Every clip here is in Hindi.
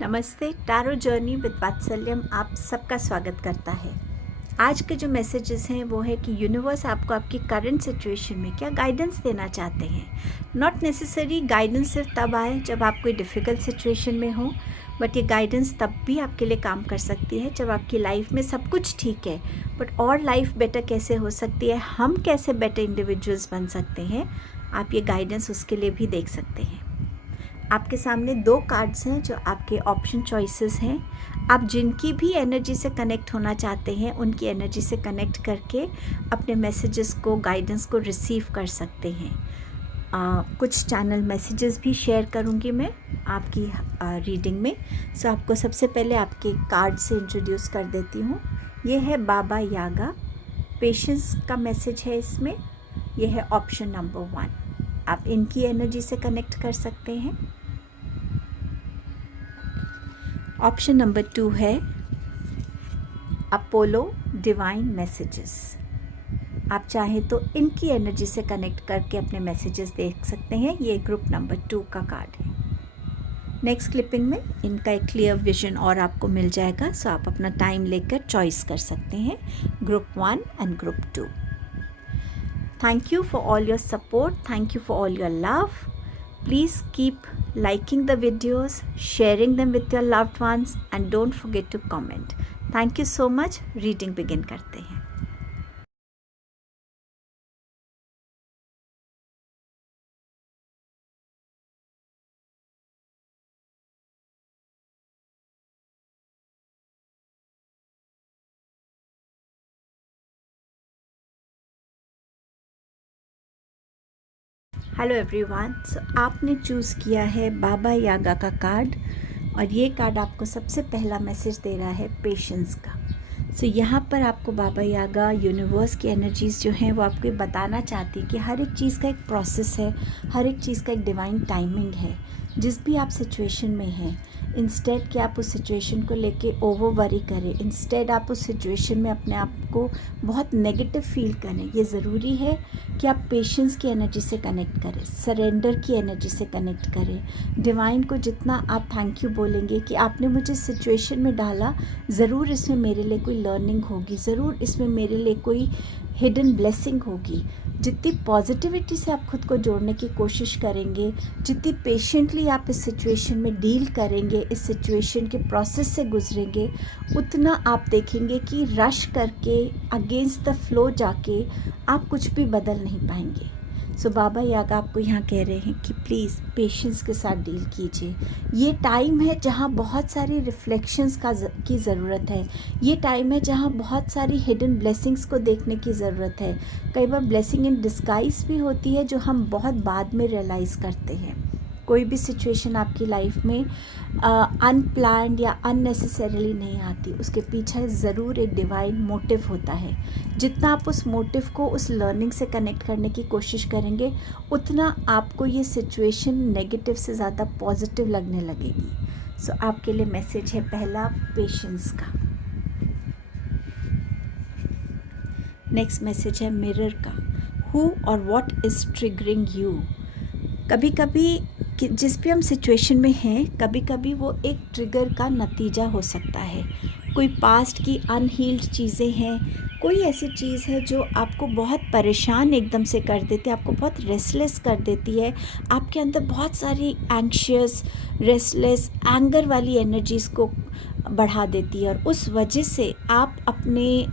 नमस्ते। टैरो जर्नी विद वात्सल्यम आप सबका स्वागत करता है। आज के जो मैसेजेस हैं वो है कि यूनिवर्स आपको आपकी करंट सिचुएशन में क्या गाइडेंस देना चाहते हैं। नॉट नेसेसरी गाइडेंस सिर्फ तब आए जब आप कोई डिफ़िकल्ट सिचुएशन में हो, बट ये गाइडेंस तब भी आपके लिए काम कर सकती है जब आपकी लाइफ में सब कुछ ठीक है, बट और लाइफ बेटर कैसे हो सकती है, हम कैसे बेटर इंडिविजुअल्स बन सकते हैं, आप ये गाइडेंस उसके लिए भी देख सकते हैं। आपके सामने 2 कार्ड्स हैं जो आपके ऑप्शन चॉइसेस हैं। आप जिनकी भी एनर्जी से कनेक्ट होना चाहते हैं उनकी एनर्जी से कनेक्ट करके अपने मैसेजेस को, गाइडेंस को रिसीव कर सकते हैं। कुछ चैनल मैसेजेस भी शेयर करूंगी मैं आपकी रीडिंग में। सो आपको सबसे पहले आपके कार्ड से इंट्रोड्यूस कर देती हूँ। ये है बाबा यागा, पेशेंस का मैसेज है इसमें। ये है ऑप्शन नंबर 1। आप इनकी एनर्जी से कनेक्ट कर सकते हैं। ऑप्शन नंबर 2 है अपोलो डिवाइन मैसेजेस। आप चाहें तो इनकी एनर्जी से कनेक्ट करके अपने मैसेजेस देख सकते हैं। ये ग्रुप नंबर 2 का कार्ड है। नेक्स्ट क्लिपिंग में इनका एक क्लियर विजन और आपको मिल जाएगा, सो आप अपना टाइम लेकर चॉइस कर सकते हैं group 1 and group 2। Thank you for all your support, thank you for all your love. Please keep liking the videos, sharing them with your loved ones, and don't forget to comment. Thank you so much. Reading begin करते हैं। Hello everyone. सो आपने चूज़ किया है बाबा यागा का कार्ड, और ये कार्ड आपको सबसे पहला मैसेज दे रहा है पेशेंस का। सो यहाँ पर आपको बाबा यागा, यूनिवर्स की एनर्जीज़ जो हैं वो आपको ये बताना चाहती है कि हर एक चीज़ का एक प्रोसेस है, हर एक चीज़ का एक डिवाइन टाइमिंग है। जिस भी आप सिचुएशन में हैं, इंस्टेड कि आप उस सिचुएशन को लेके ओवर वरी करें, इंस्टेड आप उस सिचुएशन में अपने आप को बहुत नेगेटिव फील करें, ये ज़रूरी है कि आप पेशेंस की एनर्जी से कनेक्ट करें, सरेंडर की एनर्जी से कनेक्ट करें। डिवाइन को जितना आप थैंक यू बोलेंगे कि आपने मुझे सिचुएशन में डाला, ज़रूर इसमें मेरे लिए कोई लर्निंग होगी, ज़रूर इसमें मेरे लिए कोई हिडन ब्लेसिंग होगी। जितनी पॉजिटिविटी से आप खुद को जोड़ने की कोशिश करेंगे, जितनी पेशेंटली आप इस सिचुएशन में डील करेंगे, इस सिचुएशन के प्रोसेस से गुजरेंगे, उतना आप देखेंगे कि रश करके अगेंस्ट द फ्लो जाके आप कुछ भी बदल नहीं पाएंगे। सो बाबा यागा आपको यहाँ कह रहे हैं कि प्लीज़ पेशेंस के साथ डील कीजिए। ये टाइम है जहाँ बहुत सारी रिफ्लेक्शंस की ज़रूरत है। ये टाइम है जहाँ बहुत सारी हिडन ब्लेसिंग्स को देखने की ज़रूरत है। कई बार ब्लेसिंग इन डिस्गाइज भी होती है जो हम बहुत बाद में रियलाइज़ करते हैं। कोई भी सिचुएशन आपकी लाइफ में अनप्लान्ड या अननेसेसरीली नहीं आती, उसके पीछे ज़रूर एक डिवाइन मोटिव होता है। जितना आप उस मोटिव को, उस लर्निंग से कनेक्ट करने की कोशिश करेंगे, उतना आपको ये सिचुएशन नेगेटिव से ज़्यादा पॉजिटिव लगने लगेगी। सो आपके लिए मैसेज है पहला, पेशेंस का। नेक्स्ट मैसेज है मिरर का, हु और व्हाट इज़ ट्रिगरिंग यू। कभी कभी जिस भी हम सिचुएशन में हैं, कभी कभी वो एक ट्रिगर का नतीजा हो सकता है। कोई पास्ट की अनहील्ड चीज़ें हैं, कोई ऐसी चीज़ है जो आपको बहुत परेशान एकदम से कर देती है, आपको बहुत रेस्टलेस कर देती है, आपके अंदर बहुत सारी एंग्शियस, रेस्टलेस, एंगर वाली एनर्जीज़ को बढ़ा देती है, और उस वजह से आप अपने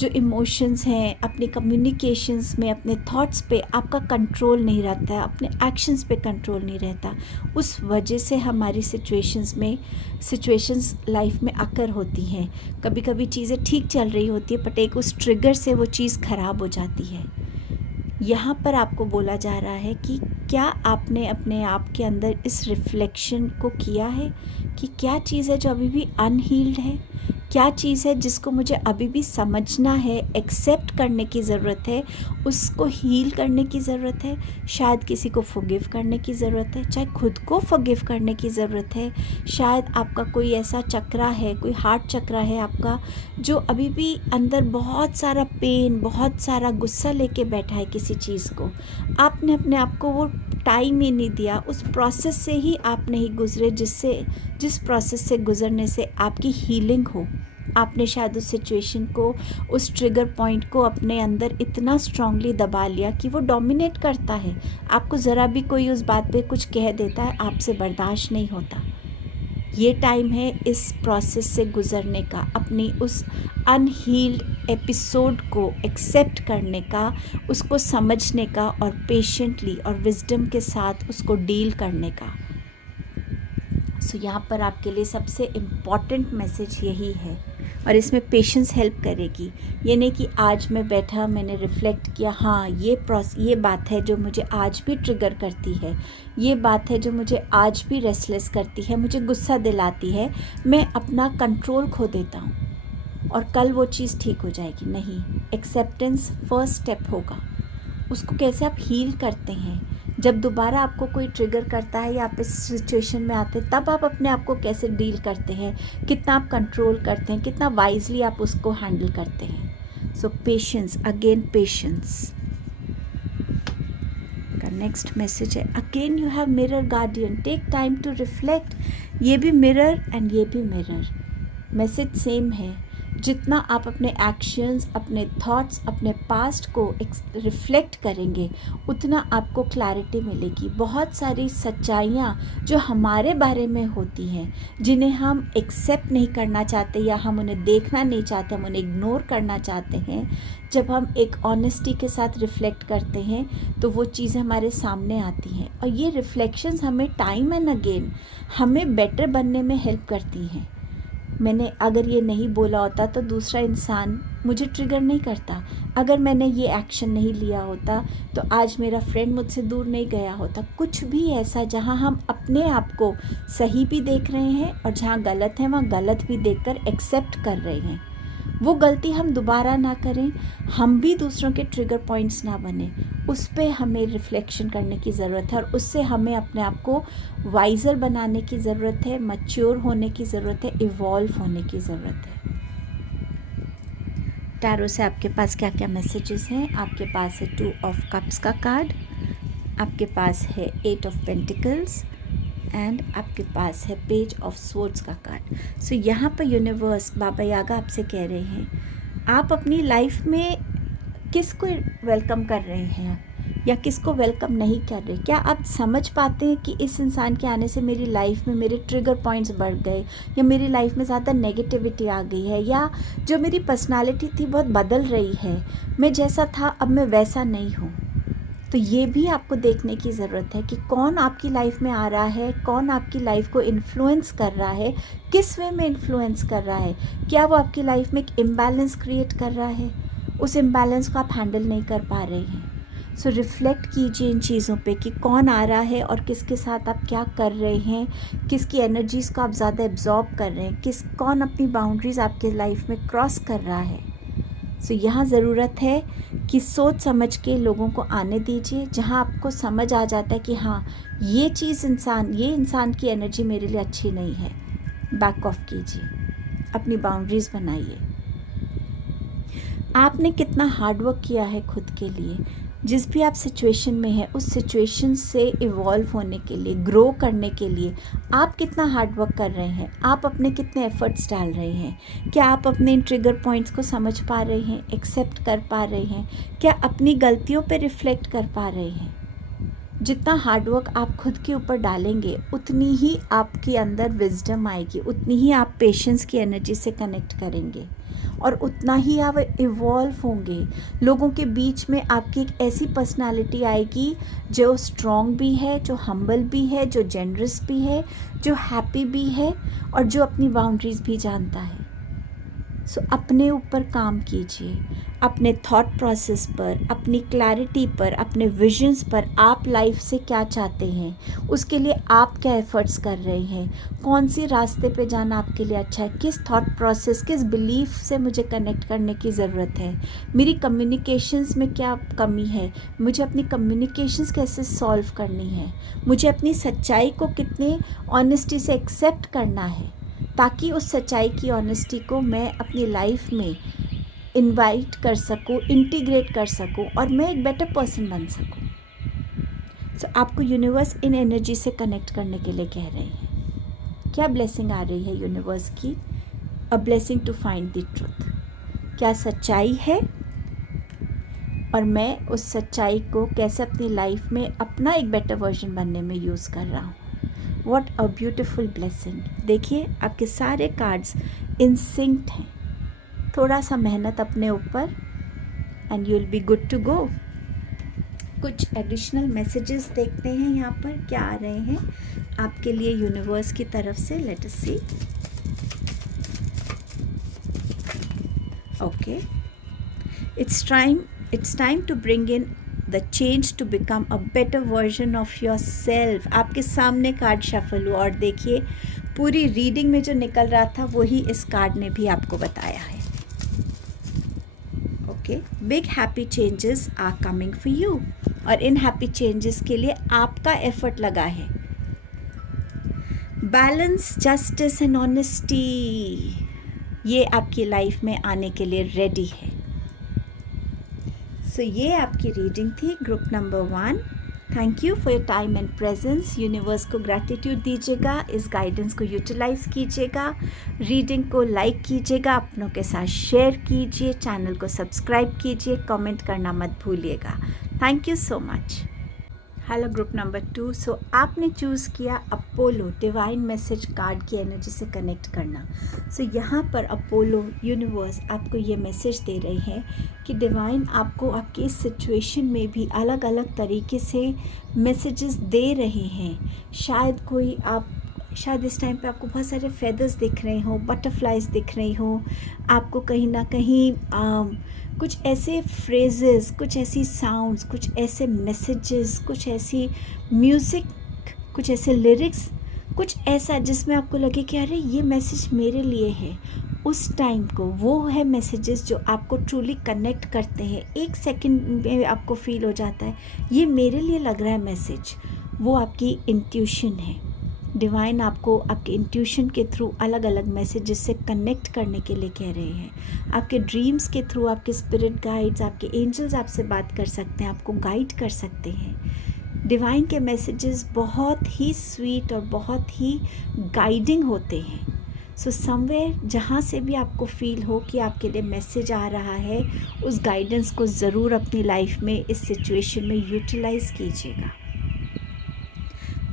जो इमोशंस हैं, अपने कम्युनिकेशंस में, अपने थॉट्स पे आपका कंट्रोल नहीं रहता है, अपने एक्शंस पे कंट्रोल नहीं रहता। उस वजह से हमारी सिचुएशंस लाइफ में अकर होती हैं। कभी कभी चीज़ें ठीक चल रही होती है, बट एक उस ट्रिगर से वो चीज़ ख़राब हो जाती है। यहाँ पर आपको बोला जा रहा है कि क्या आपने अपने आप के अंदर इस रिफ्लेक्शन को किया है कि क्या चीज़ है जो अभी भी अनहील्ड है, क्या चीज़ है जिसको मुझे अभी भी समझना है, एक्सेप्ट करने की ज़रूरत है, उसको हील करने की ज़रूरत है। शायद किसी को फॉरगिव करने की ज़रूरत है, चाहे खुद को फॉरगिव करने की ज़रूरत है। शायद आपका कोई ऐसा चक्रा है, कोई हार्ट चक्रा है आपका, जो अभी भी अंदर बहुत सारा पेन, बहुत सारा गुस्सा लेके बैठा है किसी चीज़ को। आपने अपने आप को वो टाइम ही नहीं दिया, उस प्रोसेस से ही आप नहीं गुज़रे जिस प्रोसेस से गुज़रने से आपकी हीलिंग हो। आपने शायद उस सिचुएशन को, उस ट्रिगर पॉइंट को अपने अंदर इतना स्ट्रांगली दबा लिया कि वो डोमिनेट करता है। आपको ज़रा भी कोई उस बात पे कुछ कह देता है, आपसे बर्दाश्त नहीं होता। ये टाइम है इस प्रोसेस से गुज़रने का, अपनी उस अनहील्ड एपिसोड को एक्सेप्ट करने का, उसको समझने का और पेशेंटली और विजडम के साथ उसको डील करने का। सो यहाँ पर आपके लिए सबसे इम्पॉर्टेंट मैसेज यही है, और इसमें पेशेंस हेल्प करेगी। ये नहीं कि आज मैं बैठा, मैंने रिफ़्लेक्ट किया, हाँ ये बात है जो मुझे आज भी ट्रिगर करती है, ये बात है जो मुझे आज भी रेस्टलेस करती है, मुझे गुस्सा दिलाती है, मैं अपना कंट्रोल खो देता हूँ और कल वो चीज़ ठीक हो जाएगी। नहीं, एक्सेप्टेंस फर्स्ट स्टेप होगा। उसको कैसे आप हील करते हैं, जब दोबारा आपको कोई ट्रिगर करता है या आप इस सिचुएशन में आते हैं, तब आप अपने आप को कैसे डील करते हैं, कितना आप कंट्रोल करते हैं, कितना वाइजली आप उसको हैंडल करते हैं। सो पेशेंस, अगेन पेशेंस का नेक्स्ट मैसेज है, again you have mirror guardian, take time to reflect. ये भी मिरर एंड ये भी मिरर, मैसेज सेम है। जितना आप अपने एक्शंस, अपने थॉट्स, अपने पास्ट को रिफ्लेक्ट करेंगे, उतना आपको क्लैरिटी मिलेगी। बहुत सारी सच्चाइयाँ जो हमारे बारे में होती हैं, जिन्हें हम एक्सेप्ट नहीं करना चाहते या हम उन्हें देखना नहीं चाहते, हम उन्हें इग्नोर करना चाहते हैं, जब हम एक ऑनेस्टी के साथ रिफ़्लेक्ट करते हैं तो वो चीज़ें हमारे सामने आती हैं। और ये रिफ्लेक्शंस हमें टाइम एंड अगेन हमें बेटर बनने में हेल्प करती हैं। मैंने अगर ये नहीं बोला होता तो दूसरा इंसान मुझे ट्रिगर नहीं करता। अगर मैंने ये एक्शन नहीं लिया होता तो आज मेरा फ्रेंड मुझसे दूर नहीं गया होता। कुछ भी ऐसा जहाँ हम अपने आप को सही भी देख रहे हैं और जहाँ गलत है वहाँ गलत भी देखकर एक्सेप्ट कर रहे हैं, वो गलती हम दोबारा ना करें, हम भी दूसरों के ट्रिगर पॉइंट्स ना बने, उस पे हमें रिफ्लेक्शन करने की ज़रूरत है और उससे हमें अपने आप को वाइज़र बनाने की ज़रूरत है, मैच्योर होने की ज़रूरत है, इवॉल्व होने की ज़रूरत है। टैरो से आपके पास क्या क्या मैसेजेस हैं? आपके पास है 2 ऑफ कप्स का कार्ड, आपके पास है 8 ऑफ पेंटिकल्स एंड आपके पास है पेज ऑफ स्वॉर्ड्स का कार्ड। सो यहाँ पर यूनिवर्स, बाबा यागा आपसे कह रहे हैं, आप अपनी लाइफ में किसको वेलकम कर रहे हैं या किसको वेलकम नहीं कर रहे। क्या आप समझ पाते हैं कि इस इंसान के आने से मेरी लाइफ में मेरे ट्रिगर पॉइंट्स बढ़ गए, या मेरी लाइफ में ज़्यादा नेगेटिविटी आ गई है, या जो मेरी पर्सनालिटी थी बहुत बदल रही है, मैं जैसा था अब मैं वैसा नहीं हूँ। तो ये भी आपको देखने की ज़रूरत है कि कौन आपकी लाइफ में आ रहा है, कौन आपकी लाइफ को इन्फ्लुएंस कर रहा है, किस वे में इन्फ्लुएंस कर रहा है। क्या वो आपकी लाइफ में एक इम्बैलेंस क्रिएट कर रहा है, उस इम्बैलेंस को आप हैंडल नहीं कर पा रहे हैं। सो रिफ़्लेक्ट कीजिए इन चीज़ों पे कि कौन आ रहा है और किसके साथ आप क्या कर रहे हैं, किसकी एनर्जीज़ को आप ज़्यादा एब्जॉर्ब कर रहे हैं, कौन अपनी बाउंड्रीज़ आपके लाइफ में क्रॉस कर रहा है। सो यहाँ ज़रूरत है कि सोच समझ के लोगों को आने दीजिए, जहाँ आपको समझ आ जाता है कि हाँ ये इंसान की एनर्जी मेरे लिए अच्छी नहीं है, बैक ऑफ कीजिए, अपनी बाउंड्रीज़ बनाइए। आपने कितना हार्डवर्क किया है खुद के लिए, जिस भी आप सिचुएशन में है उस सिचुएशन से इवॉल्व होने के लिए, ग्रो करने के लिए आप कितना हार्डवर्क कर रहे हैं, आप अपने कितने एफर्ट्स डाल रहे हैं। क्या आप अपने इन ट्रिगर पॉइंट्स को समझ पा रहे हैं, एक्सेप्ट कर पा रहे हैं, क्या अपनी गलतियों पे रिफ्लेक्ट कर पा रहे हैं। जितना हार्डवर्क आप खुद के ऊपर डालेंगे उतनी ही आपके अंदर विजडम आएगी, उतनी ही आप पेशेंस की एनर्जी से कनेक्ट करेंगे और उतना ही आप इवॉल्व होंगे। लोगों के बीच में आपकी एक ऐसी पर्सनालिटी आएगी जो स्ट्रॉन्ग भी है, जो हम्बल भी है, जो जेनरस भी है, जो हैप्पी भी है और जो अपनी बाउंड्रीज़ भी जानता है। सो अपने ऊपर काम कीजिए, अपने थॉट प्रोसेस पर, अपनी क्लैरिटी पर, अपने विजन्स पर। आप लाइफ से क्या चाहते हैं, उसके लिए आप क्या एफर्ट्स कर रहे हैं, कौन सी रास्ते पे जाना आपके लिए अच्छा है, किस थॉट प्रोसेस, किस बिलीफ से मुझे कनेक्ट करने की ज़रूरत है, मेरी कम्युनिकेशंस में क्या कमी है, मुझे अपनी कम्युनिकेशंस कैसे सॉल्व करनी है, मुझे अपनी सच्चाई को कितने ऑनेस्टी से एक्सेप्ट करना है, ताकि उस सच्चाई की ऑनेस्टी को मैं अपनी लाइफ में इनवाइट कर सकूँ, इंटीग्रेट कर सकूँ और मैं एक बेटर पर्सन बन सकूँ। सो आपको यूनिवर्स इन एनर्जी से कनेक्ट करने के लिए कह रहे हैं। क्या ब्लेसिंग आ रही है यूनिवर्स की? A blessing to find the truth. क्या सच्चाई है और मैं उस सच्चाई को कैसे अपनी लाइफ में अपना एक बेटर वर्जन बनने में यूज़ कर रहा हूँ। What a beautiful blessing. देखिए आपके सारे कार्ड्स इंसिंक्ट हैं। थोड़ा सा मेहनत अपने ऊपर and you will be good to go. कुछ एडिशनल मैसेजेस देखते हैं यहाँ पर क्या आ रहे हैं आपके लिए यूनिवर्स की तरफ से। Let us see. Okay, it's time to bring in the change to become a better version of yourself। आपके सामने कार्ड शफल हुआ और देखिए पूरी रीडिंग में जो निकल रहा था वही इस कार्ड ने भी आपको बताया है। Okay, big happy changes are coming for you और इन हैप्पी चेंजेस के लिए आपका एफर्ट लगा है। बैलेंस, जस्टिस एंड ऑनेस्टी, ये आपकी लाइफ में आने के लिए रेडी है। सो ये आपकी रीडिंग थी group number 1। Thank you for your time and presence. Universe को ग्रैटिट्यूड दीजिएगा, इस गाइडेंस को यूटिलाइज कीजिएगा, रीडिंग को लाइक कीजिएगा, अपनों के साथ शेयर कीजिए, चैनल को सब्सक्राइब कीजिए, कमेंट करना मत भूलिएगा। Thank you so much. Hello group number 2। सो आपने चूज़ किया अपोलो, डिवाइन मैसेज कार्ड की एनर्जी से कनेक्ट करना। सो यहाँ पर अपोलो यूनिवर्स आपको ये मैसेज दे रहे हैं कि डिवाइन आपको आपकी इस सिचुएशन में भी अलग अलग तरीके से मैसेजेस दे रहे हैं। शायद इस टाइम पे आपको बहुत सारे फेदर्स दिख रहे हो, बटरफ्लाइज दिख रही हो, आपको कहीं ना कहीं कुछ ऐसे फ्रेजेस, कुछ ऐसी साउंड्स, कुछ ऐसे मैसेजेस, कुछ ऐसी म्यूज़िक, कुछ ऐसे लिरिक्स, कुछ ऐसा जिसमें आपको लगे कि अरे ये मैसेज मेरे लिए है। उस टाइम को वो है मैसेजेस जो आपको ट्रूली कनेक्ट करते हैं। एक सेकंड में आपको फील हो जाता है ये मेरे लिए लग रहा है मैसेज। वो आपकी इंट्यूशन है। डिवाइन आपको आपके इंट्यूशन के थ्रू अलग अलग मैसेजेस से कनेक्ट करने के लिए कह रहे हैं। आपके ड्रीम्स के थ्रू आपके स्पिरिट गाइड्स, आपके एंजल्स आपसे बात कर सकते हैं, आपको गाइड कर सकते हैं। डिवाइन के मैसेजेस बहुत ही स्वीट और बहुत ही गाइडिंग होते हैं। सो समवेयर जहाँ से भी आपको फील हो कि आपके लिए मैसेज आ रहा है, उस गाइडेंस को ज़रूर अपनी लाइफ में इस सिचुएशन में यूटिलाइज़ कीजिएगा।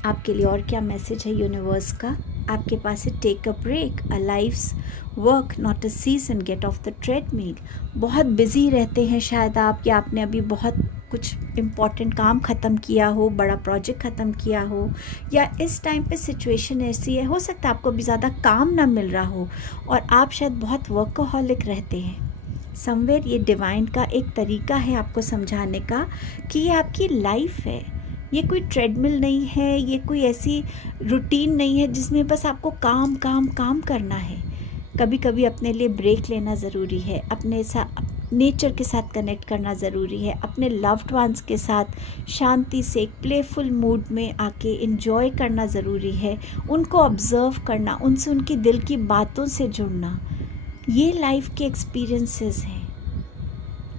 आपके लिए और क्या मैसेज है यूनिवर्स का? आपके पास है take a break, a life's work not a season, get off the treadmill. बहुत बिजी रहते हैं शायद आप, या आपने अभी बहुत कुछ इम्पॉर्टेंट काम ख़त्म किया हो, बड़ा प्रोजेक्ट ख़त्म किया हो, या इस टाइम पे सिचुएशन ऐसी है, हो सकता है आपको भी ज़्यादा काम ना मिल रहा हो और आप शायद बहुत वर्कहॉलिक रहते हैं। समवेयर ये डिवाइन का एक तरीका है आपको समझाने का कि ये आपकी लाइफ है, ये कोई ट्रेडमिल नहीं है, ये कोई ऐसी रूटीन नहीं है जिसमें बस आपको काम काम काम करना है। कभी कभी अपने लिए ब्रेक लेना ज़रूरी है, अपने साथ नेचर के साथ कनेक्ट करना ज़रूरी है, अपने लव्ड वंस के साथ शांति से एक प्लेफुल मूड में आके एंजॉय करना ज़रूरी है, उनको ऑब्ज़र्व करना, उनसे उनकी दिल की बातों से जुड़ना। ये लाइफ के एक्सपीरियंसेस हैं।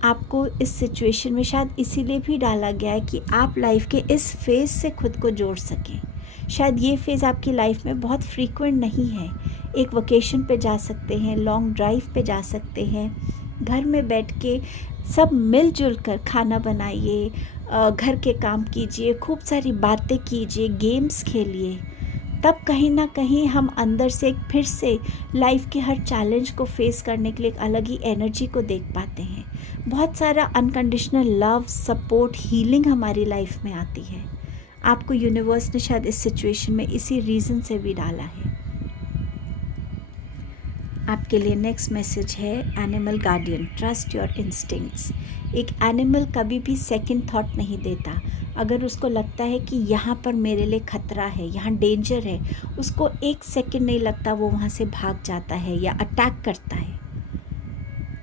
आपको इस सिचुएशन में शायद इसीलिए भी डाला गया है कि आप लाइफ के इस फेज़ से खुद को जोड़ सकें। शायद ये फेज़ आपकी लाइफ में बहुत फ्रीक्वेंट नहीं है। एक वकेशन पे जा सकते हैं, लॉन्ग ड्राइव पे जा सकते हैं, घर में बैठ के सब मिलजुल कर खाना बनाइए, घर के काम कीजिए, खूब सारी बातें कीजिए, गेम्स खेलिए। तब कहीं ना कहीं हम अंदर से फिर से लाइफ के हर चैलेंज को फेस करने के लिए एक अलग ही एनर्जी को देख पाते हैं। बहुत सारा अनकंडीशनल लव, सपोर्ट, हीलिंग हमारी लाइफ में आती है। आपको यूनिवर्स ने शायद इस सिचुएशन में इसी रीज़न से भी डाला है। आपके लिए नेक्स्ट मैसेज है animal guardian, trust your instincts. एक एनिमल कभी भी सेकंड थॉट नहीं देता। अगर उसको लगता है कि यहाँ पर मेरे लिए खतरा है, यहाँ डेंजर है, उसको एक सेकंड नहीं लगता, वो वहाँ से भाग जाता है या अटैक करता है।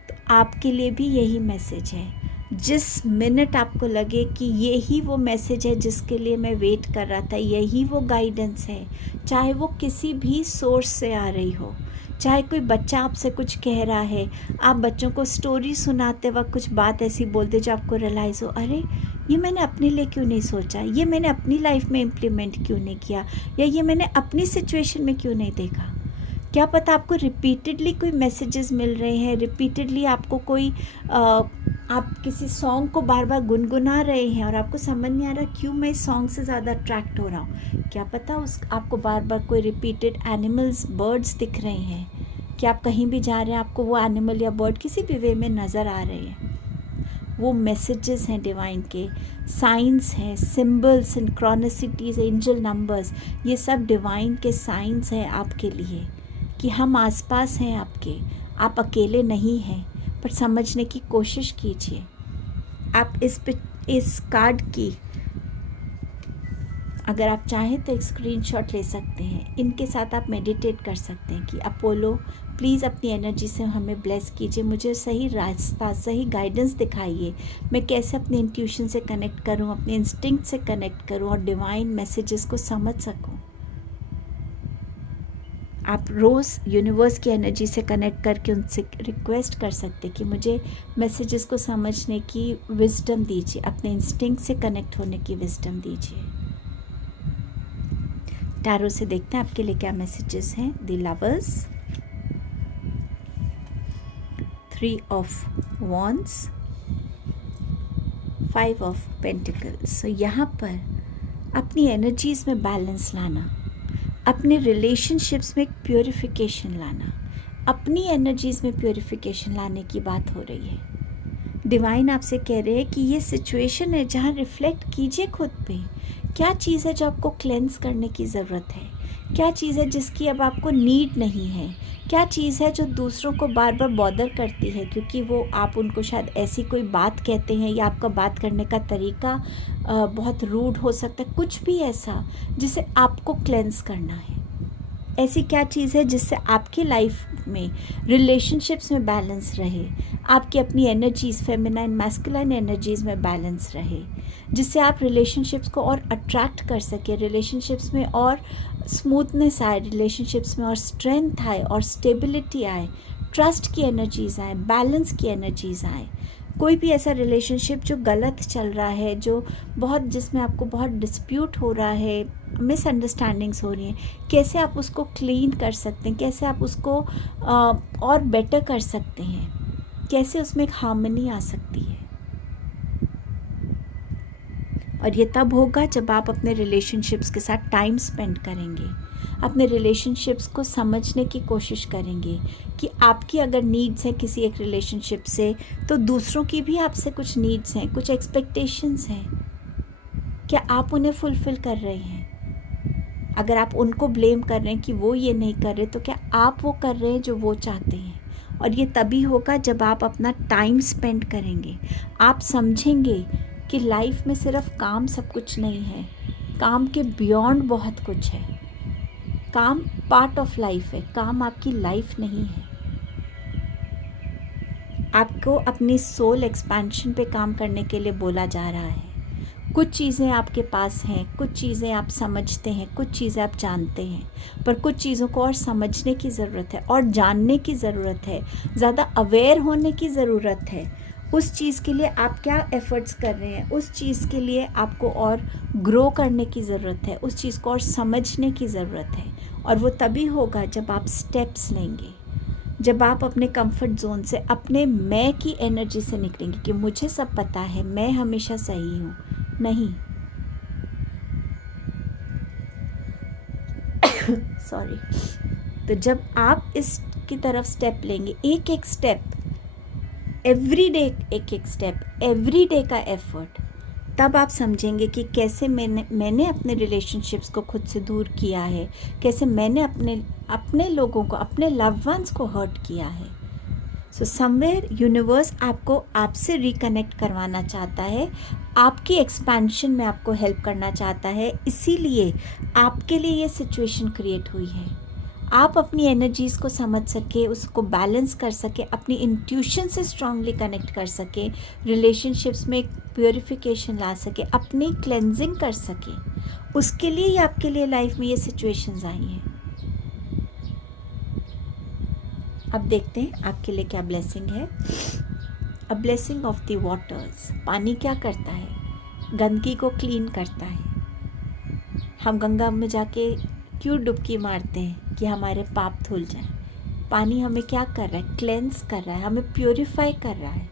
तो आपके लिए भी यही मैसेज है। जिस मिनट आपको लगे कि यही वो मैसेज है जिसके लिए मैं वेट कर रहा था, यही वो गाइडेंस है, चाहे वो किसी भी सोर्स से आ रही हो, चाहे कोई बच्चा आपसे कुछ कह रहा है, आप बच्चों को स्टोरी सुनाते वक्त कुछ बात ऐसी बोलते जो आपको रियलाइज़ हो, अरे ये मैंने अपने लिए क्यों नहीं सोचा, ये मैंने अपनी लाइफ में इम्प्लीमेंट क्यों नहीं किया, या ये मैंने अपनी सिचुएशन में क्यों नहीं देखा। क्या पता आपको रिपीटेडली कोई मैसेजेस मिल रहे हैं, रिपीटेडली आपको कोई आप किसी सॉन्ग को बार बार गुनगुना रहे हैं और आपको समझ नहीं आ रहा क्यों मैं इस सॉन्ग से ज़्यादा अट्रैक्ट हो रहा हूँ। क्या पता आपको बार बार कोई रिपीटेड एनिमल्स, बर्ड्स दिख रहे हैं कि आप कहीं भी जा रहे हैं आपको वो एनिमल या बर्ड किसी भी वे में नज़र आ रहे हैं। वो मैसेजेस हैं डिवाइन के, साइंस हैं, सिंबल्स, सिंक्रोनिसिटीज़, एंजल नंबर्स, ये सब डिवाइन के साइंस हैं आपके लिए कि हम आसपास हैं आपके, आप अकेले नहीं हैं। पर समझने की कोशिश कीजिए। आप इस कार्ड की अगर आप चाहें तो एक स्क्रीनशॉट ले सकते हैं। इनके साथ आप मेडिटेट कर सकते हैं कि अपोलो प्लीज़ अपनी एनर्जी से हमें ब्लेस कीजिए, मुझे सही रास्ता, सही गाइडेंस दिखाइए, मैं कैसे अपने इंट्यूशन से कनेक्ट करूं, अपने इंस्टिंक्ट से कनेक्ट करूं और डिवाइन मैसेजेस को समझ सकूं। आप रोज़ यूनिवर्स की एनर्जी से कनेक्ट करके उनसे रिक्वेस्ट कर सकते कि मुझे मैसेजेस को समझने की विजडम दीजिए, अपने इंस्टिंक्ट से कनेक्ट होने की विजडम दीजिए। टैरो से देखते हैं आपके लिए क्या मैसेजेस हैं। The lovers, 3 of wands, 5 of pentacles. So यहाँ पर अपनी एनर्जीज़ में बैलेंस लाना, अपने रिलेशनशिप्स में एक प्योरिफिकेशन लाना, अपनी एनर्जीज़ में प्योरिफिकेशन लाने की बात हो रही है। डिवाइन आपसे कह रहे हैं कि ये सिचुएशन है जहाँ रिफ्लेक्ट कीजिए खुद पे, क्या चीज़ है जो आपको क्लेंस करने की ज़रूरत है, क्या चीज़ है जिसकी अब आपको नीड नहीं है, क्या चीज़ है जो दूसरों को बार बार बॉदर करती है क्योंकि वो आप उनको शायद ऐसी कोई बात कहते हैं या आपका बात करने का तरीका बहुत रूड हो सकता है, कुछ भी ऐसा जिसे आपको क्लेंस करना है। ऐसी क्या चीज़ है जिससे आपकी लाइफ में रिलेशनशिप्स में बैलेंस रहे, आपकी अपनी एनर्जीज़, फेमिनाइन मैस्कुलाइन एनर्जीज़ में बैलेंस रहे, जिससे आप रिलेशनशिप्स को और अट्रैक्ट कर सके, रिलेशनशिप्स में और स्मूथनेस आए, रिलेशनशिप्स में और स्ट्रेंथ आए और स्टेबिलिटी आए, ट्रस्ट की एनर्जीज़ आए, बैलेंस की एनर्जीज़ आए। कोई भी ऐसा रिलेशनशिप जो गलत चल रहा है, जो बहुत जिसमें आपको बहुत डिस्प्यूट हो रहा है, मिसअंडरस्टैंडिंग्स हो रही हैं, get आप उसको क्लीन कर सकते हैं, कैसे आप उसको और बेटर कर सकते हैं, कैसे उसमें एक हार्मनी आ सकती है। और ये तब होगा जब आप अपने रिलेशनशिप्स के साथ टाइम स्पेंड करेंगे, अपने रिलेशनशिप्स को समझने की कोशिश करेंगे कि आपकी अगर नीड्स हैं किसी एक रिलेशनशिप से, तो दूसरों की भी आपसे कुछ नीड्स हैं, कुछ एक्सपेक्टेशंस हैं, क्या आप उन्हें फुलफ़िल कर रहे हैं। अगर आप उनको ब्लेम कर रहे हैं कि वो ये नहीं कर रहे, तो क्या आप वो कर रहे हैं जो वो चाहते हैं। और ये तभी होगा जब आप अपना टाइम स्पेंड करेंगे, आप समझेंगे कि लाइफ में सिर्फ काम सब कुछ नहीं है, काम के बियॉन्ड बहुत कुछ है। काम पार्ट ऑफ लाइफ है, काम आपकी लाइफ नहीं है। आपको अपनी सोल एक्सपेंशन पे काम करने के लिए बोला जा रहा है। कुछ चीज़ें आपके पास हैं, कुछ चीज़ें आप समझते हैं, कुछ चीज़ें आप जानते हैं, पर कुछ चीज़ों को और समझने की ज़रूरत है और जानने की ज़रूरत है, ज़्यादा अवेयर होने की ज़रूरत है। उस चीज़ के लिए आप क्या एफ़र्ट्स कर रहे हैं, उस चीज़ के लिए आपको और ग्रो करने की ज़रूरत है, उस चीज़ को और समझने की ज़रूरत है। और वो तभी होगा जब आप स्टेप्स लेंगे, जब आप अपने कंफर्ट जोन से, अपने मैं की एनर्जी से निकलेंगे कि मुझे सब पता है, मैं हमेशा सही हूँ। नहीं, सॉरी। तो जब आप इसकी तरफ स्टेप लेंगे, एक एक स्टेप, एवरी डे एक एक स्टेप, एवरी डे का एफर्ट, तब आप समझेंगे कि कैसे मैंने अपने रिलेशनशिप्स को खुद से दूर किया है, कैसे मैंने अपने लोगों को, अपने लव्ड वंस को हर्ट किया है। सो समवेयर यूनिवर्स आपको आपसे रिकनेक्ट करवाना चाहता है, आपकी एक्सपेंशन में आपको हेल्प करना चाहता है, इसीलिए आपके लिए ये सिचुएशन क्रिएट हुई है। आप अपनी एनर्जीज़ को समझ सके, उसको बैलेंस कर सके, अपनी इंट्यूशन से स्ट्रांगली कनेक्ट कर सके, रिलेशनशिप्स में एक प्योरिफिकेशन ला सके, अपनी क्लेंजिंग कर सके, उसके लिए ही आपके लिए लाइफ में ये सिचुएशंस आई हैं। अब देखते हैं आपके लिए क्या ब्लेसिंग है। A blessing of the waters. पानी क्या करता है? गंदगी को क्लीन करता है। हम गंगा में जाके क्यों डुबकी मारते हैं? कि हमारे पाप धुल जाएं। पानी हमें क्या कर रहा है? क्लेंस कर रहा है, हमें प्योरीफाई कर रहा है।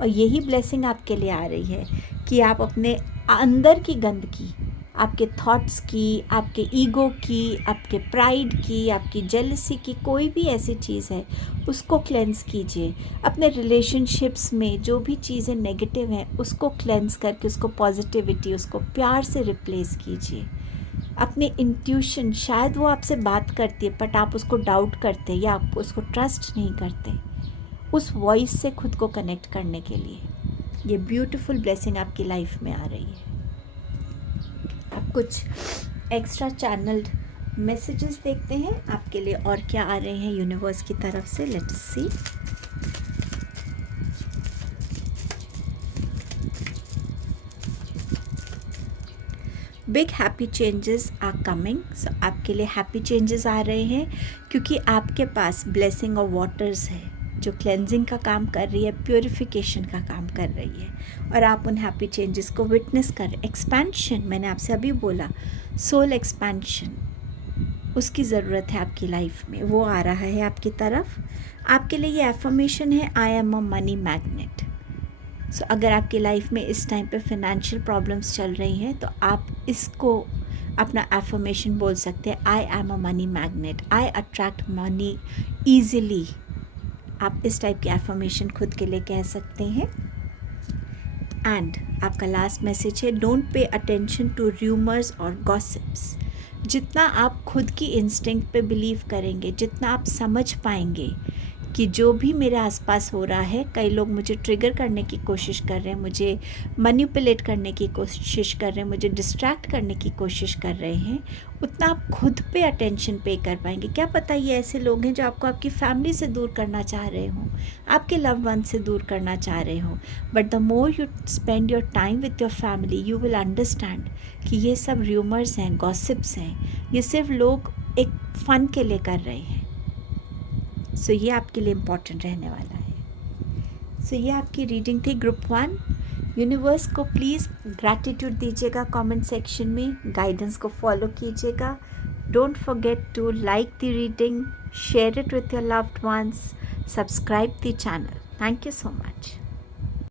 और यही ब्लेसिंग आपके लिए आ रही है कि आप अपने अंदर की गंदगी, आपके थॉट्स की, आपके ईगो की, आपके प्राइड की, आपकी जेलसी की, कोई भी ऐसी चीज़ है उसको क्लेंस कीजिए। अपने रिलेशनशिप्स में जो भी चीज़ें नेगेटिव हैं उसको क्लेंस करके उसको पॉजिटिविटी, उसको प्यार से रिप्लेस कीजिए। अपने इंट्यूशन, शायद वो आपसे बात करती है बट आप उसको डाउट करते या आप उसको ट्रस्ट नहीं करते, उस वॉइस से खुद को कनेक्ट करने के लिए ये ब्यूटीफुल ब्लेसिंग आपकी लाइफ में आ रही है। अब कुछ एक्स्ट्रा चैनल्ड मैसेजेस देखते हैं आपके लिए और क्या आ रहे हैं यूनिवर्स की तरफ से। Let us see. Big happy changes are coming. So आपके लिए हैप्पी चेंजेस आ रहे हैं क्योंकि आपके पास ब्लेसिंग ऑफ वाटर्स है जो क्लेंजिंग का काम कर रही है, प्योरिफिकेशन का काम कर रही है, और आप उन हैप्पी चेंजेस को विटनेस कर रहे हैं। एक्सपेंशन, मैंने आपसे अभी बोला, सोल एक्सपेंशन, उसकी ज़रूरत है आपकी लाइफ में, वो आ रहा है आपकी तरफ। आपके लिए ये एफर्मेशन है, I am a money magnet. So अगर आपकी लाइफ में इस टाइम पे फाइनेंशियल प्रॉब्लम्स चल रही हैं तो आप इसको अपना एफर्मेशन बोल सकते हैं, आई am a money magnet, I attract money easily. आप इस टाइप की एफर्मेशन खुद के लिए कह सकते हैं। एंड आपका लास्ट मैसेज है, don't pay attention to rumours और गॉसिप्स। जितना आप खुद की इंस्टिंक्ट पे बिलीव करेंगे, जितना आप समझ पाएंगे कि जो भी मेरे आसपास हो रहा है, कई लोग मुझे ट्रिगर करने की कोशिश कर रहे हैं, मुझे मैनिपुलेट करने की कोशिश कर रहे हैं, मुझे डिस्ट्रैक्ट करने की कोशिश कर रहे हैं, उतना आप खुद पे अटेंशन पे कर पाएंगे। क्या पता ये ऐसे लोग हैं जो आपको आपकी फैमिली से दूर करना चाह रहे हों, आपके लव्ड वन से दूर करना चाह रहे हों, but the more you spend your time with your family you will understand कि ये सब र्यूमर्स हैं, गॉसिप्स हैं, ये सिर्फ लोग एक फ़न के लिए कर रहे हैं। सो ये आपके लिए इम्पॉर्टेंट रहने वाला है। सो ये आपकी रीडिंग थी ग्रुप 1। यूनिवर्स को प्लीज़ ग्रैटिट्यूड दीजिएगा कमेंट सेक्शन में, गाइडेंस को फॉलो कीजिएगा। Don't forget to like the reading, share it with your loved ones, subscribe the channel. Thank you so much.